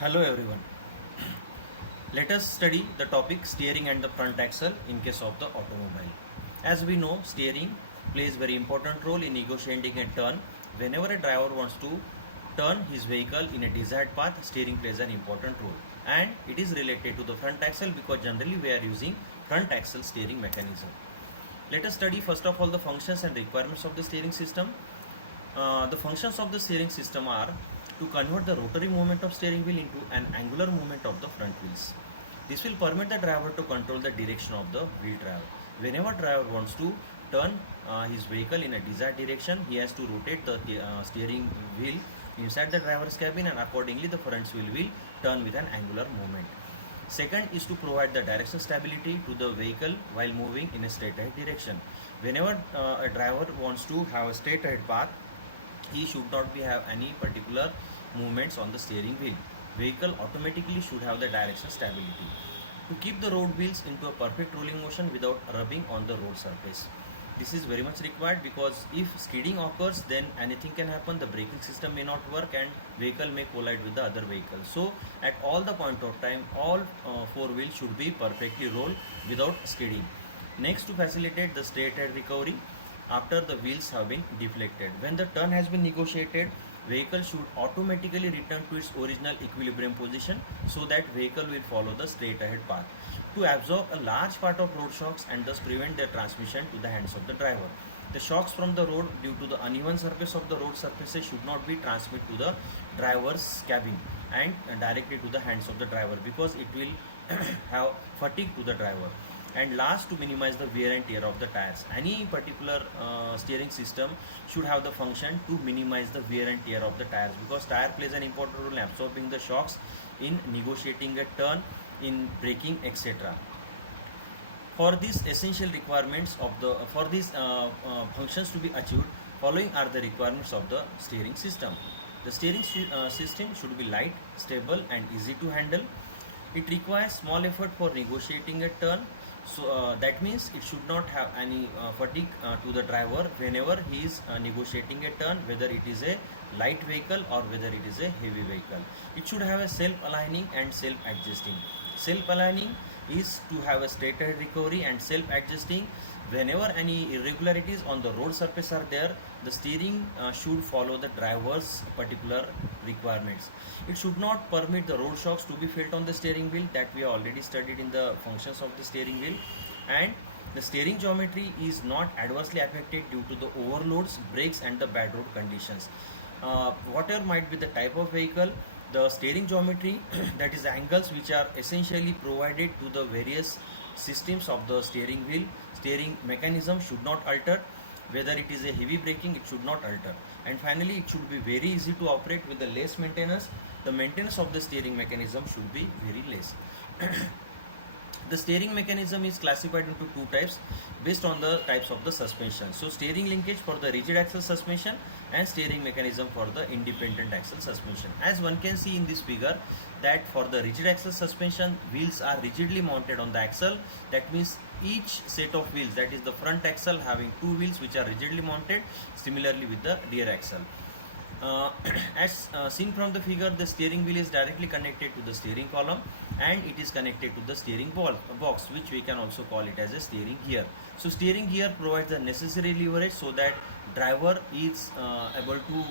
Hello everyone. Let us study the topic steering and the front axle in case of the automobile. As we know, steering plays very important role in negotiating a turn. Whenever a driver wants to turn his vehicle in a desired path, steering plays an important role. And it is related to the front axle because generally we are using front axle steering mechanism. Let us study first of all the functions and requirements of the steering system. The functions of the steering system are to convert the rotary movement of steering wheel into an angular movement of the front wheels. This will permit the driver to control the direction of the wheel drive. Whenever driver wants to turn his vehicle in a desired direction, he has to rotate the steering wheel inside the driver's cabin, and accordingly the front wheel will turn with an angular movement. Second is to provide the direction stability to the vehicle while moving in a straight ahead direction. Whenever a driver wants to have a straight ahead path, he should not be have any particular movements on the steering wheel. Vehicle automatically should have the direction stability. To keep the road wheels into a perfect rolling motion without rubbing on the road surface. This is very much required because if skidding occurs, then anything can happen. The braking system may not work and vehicle may collide with the other vehicle. So at all the point of time, all four wheels should be perfectly rolled without skidding. Next, to facilitate the straight ahead recovery after the wheels have been deflected. When the turn has been negotiated, vehicle should automatically return to its original equilibrium position so that vehicle will follow the straight ahead path to absorb a large part of road shocks and thus prevent their transmission to the hands of the driver. The shocks from the road due to the uneven surface of the road surfaces should not be transmitted to the driver's cabin and directly to the hands of the driver because it will have fatigue to the driver. And last, to minimize the wear and tear of the tires. Any particular steering system should have the function to minimize the wear and tear of the tires because tire plays an important role in absorbing the shocks in negotiating a turn, in braking, etc. For these essential requirements of the functions to be achieved, following are the requirements of the steering system. The steering system should be light, stable and easy to handle. It requires small effort for negotiating a turn. So that means it should not have any fatigue to the driver whenever he is negotiating a turn, whether it is a light vehicle or whether it is a heavy vehicle. It should have a self-aligning and self-adjusting. Self-aligning is to have a straight ahead recovery, and self-adjusting, whenever any irregularities on the road surface are there, the steering should follow the driver's particular requirements. It should not permit the road shocks to be felt on the steering wheel, that we have already studied in the functions of the steering wheel. And the steering geometry is not adversely affected due to the overloads, brakes and the bad road conditions. Whatever might be the type of vehicle, the steering geometry that is angles which are essentially provided to the various systems of the steering wheel, steering mechanism should not alter. Whether it is a heavy braking, it should not alter. And finally, it should be very easy to operate with the less maintenance. The maintenance of the steering mechanism should be very less. The steering mechanism is classified into two types based on the types of the suspension. So steering linkage for the rigid axle suspension and steering mechanism for the independent axle suspension. As one can see in this figure, that for the rigid axle suspension, wheels are rigidly mounted on the axle. That means each set of wheels, that is the front axle, having two wheels which are rigidly mounted, similarly with the rear axle. As seen from the figure, the steering wheel is directly connected to the steering column and it is connected to the steering box, which we can also call it as a steering gear. So steering gear provides the necessary leverage so that driver is able to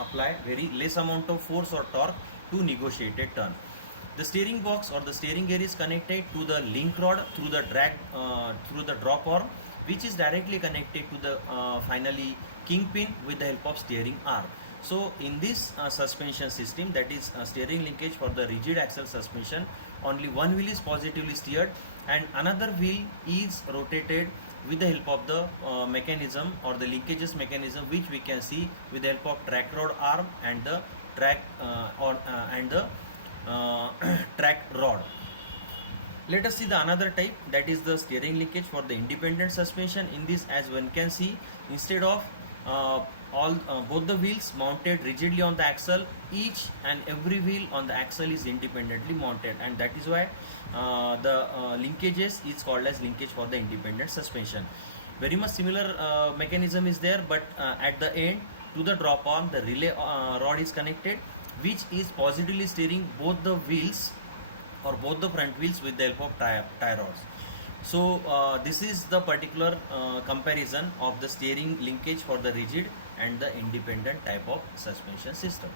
apply very less amount of force or torque to negotiate a turn. The steering box or the steering gear is connected to the link rod through the drop arm, which is directly connected to the finally kingpin with the help of steering arm. So in this suspension system, that is steering linkage for the rigid axle suspension, only one wheel is positively steered and another wheel is rotated with the help of the mechanism or the linkages mechanism, which we can see with the help of track rod arm and the track track rod. Let us see the another type, that is the steering linkage for the independent suspension. In this, as one can see, instead of both the wheels mounted rigidly on the axle, each and every wheel on the axle is independently mounted, and that is why the linkages is called as linkage for the independent suspension. Very much similar mechanism is there, but at the end to the drop arm, the relay rod is connected which is positively steering both the wheels or both the front wheels with the help of tie rods. So this is the particular comparison of the steering linkage for the rigid and the independent type of suspension system.